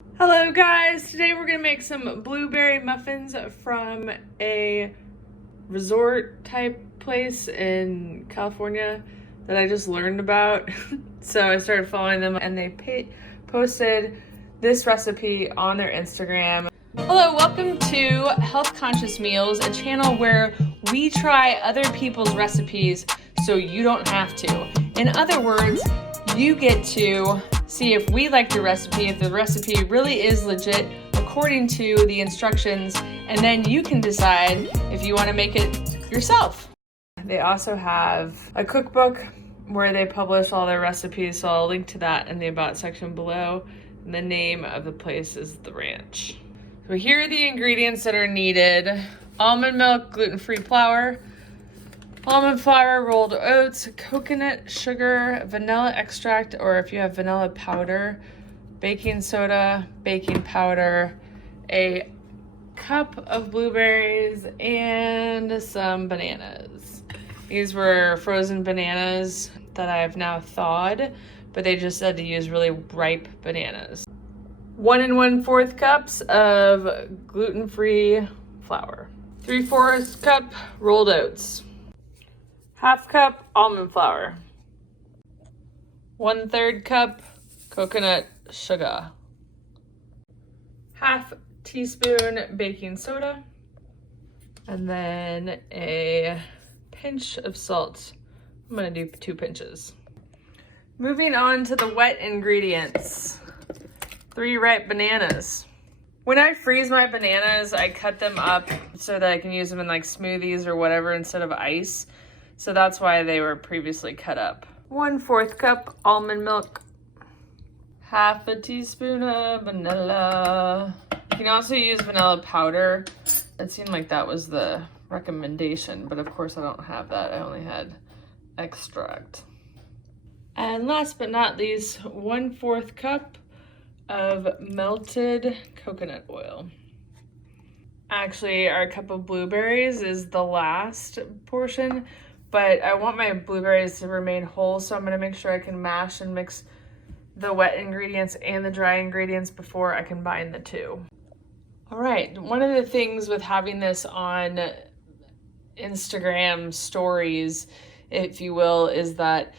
Hello guys, today we're gonna make some blueberry muffins from a resort type place in California that I just learned about. So I started following them and they posted this recipe on their Instagram. Hello, welcome to Health Conscious Meals, a channel where we try other people's recipes so you don't have to. In other words, you get to see if we like the recipe, if the recipe really is legit according to the instructions, and then you can decide if you want to make it yourself. They also have a cookbook where they publish all their recipes, so I'll link to that in the About section below. And the name of the place is The Ranch. So here are the ingredients that are needed. Almond milk, gluten-free flour, almond flour, rolled oats, coconut sugar, vanilla extract, or if you have vanilla powder, baking soda, baking powder, a cup of blueberries, and some bananas. These were frozen bananas that I have now thawed, but they just said to use really ripe bananas. 1 1/4 cups of gluten-free flour. 3/4 cup rolled oats. 1/2 cup almond flour. 1/3 cup coconut sugar. 1/2 teaspoon baking soda. And then a pinch of salt. I'm gonna do 2 pinches. Moving on to the wet ingredients. 3 ripe bananas. When I freeze my bananas, I cut them up so that I can use them in like smoothies or whatever instead of ice. So that's why they were previously cut up. 1/4 cup almond milk. 1/2 teaspoon of vanilla. You can also use vanilla powder. It seemed like that was the recommendation, but of course I don't have that. I only had extract. And last but not least, 1/4 cup of melted coconut oil. Actually, our cup of blueberries is the last portion, but I want my blueberries to remain whole, so I'm gonna make sure I can mash and mix the wet ingredients and the dry ingredients before I combine the two. All right, one of the things with having this on Instagram stories, if you will, is that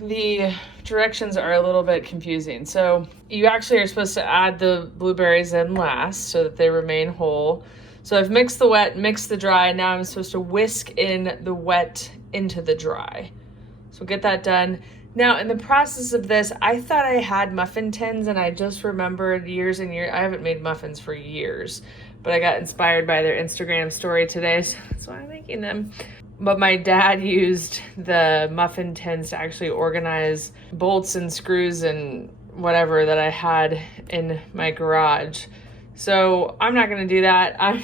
the directions are a little bit confusing. So you actually are supposed to add the blueberries in last so that they remain whole. So I've mixed the wet, mixed the dry. Now I'm supposed to whisk in the wet into the dry. So get that done. Now in the process of this, I thought I had muffin tins and I just remembered years and years, I haven't made muffins for years, but I got inspired by their Instagram story today, so that's why I'm making them. But my dad used the muffin tins to actually organize bolts and screws and whatever that I had in my garage. So I'm not gonna do that. I'm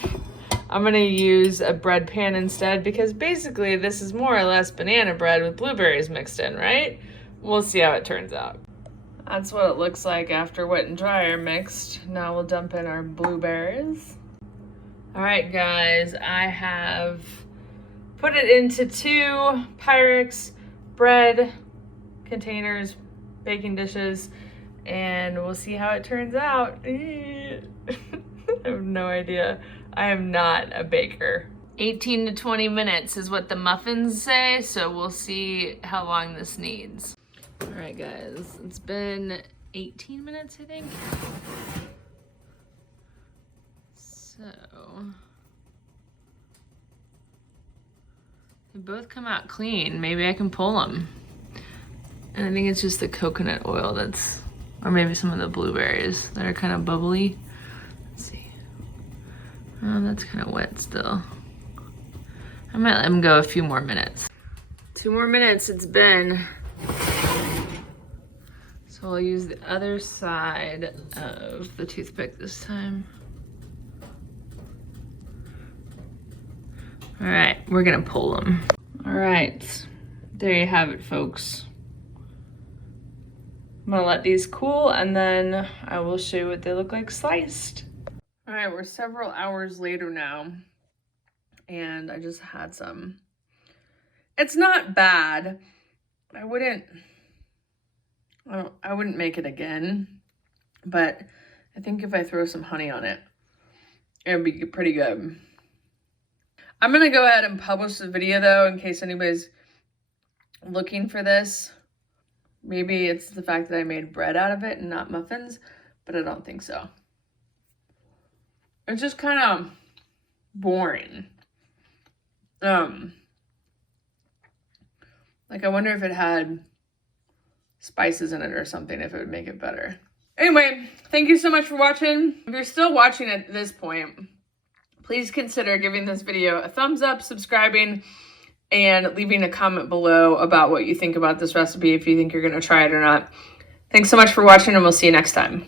gonna use a bread pan instead, because basically this is more or less banana bread with blueberries mixed in, right? We'll see how it turns out. That's what it looks like after wet and dry are mixed. Now we'll dump in our blueberries. All right, guys, I have put it into 2 Pyrex bread containers, baking dishes, and we'll see how it turns out. I have no idea. I am not a baker. 18 to 20 minutes is what the muffins say, so we'll see how long this needs. All right, guys, it's been 18 minutes, I think. So they both come out clean. Maybe I can pull them. And I think it's just the coconut oil that's, or maybe some of the blueberries that are kind of bubbly. Let's see. Oh, that's kind of wet still. I might let them go a few more minutes. 2 more minutes it's been. So I'll use the other side of the toothpick this time. All right, we're gonna pull them. All right, there you have it, folks. I'm gonna let these cool and then I will show you what they look like sliced. All right, we're several hours later now and I just had some. It's not bad. I wouldn't make it again. but I think if I throw some honey on it, it would be pretty good. I'm going to go ahead and publish the video, though, in case anybody's looking for this. Maybe it's the fact that I made bread out of it and not muffins, but I don't think so. It's just kind of boring. Like, I wonder if it had spices in it or something, if it would make it better. Anyway, thank you so much for watching. If you're still watching at this point, please consider giving this video a thumbs up, subscribing, and leaving a comment below about what you think about this recipe, if you think you're going to try it or not. Thanks so much for watching, and we'll see you next time.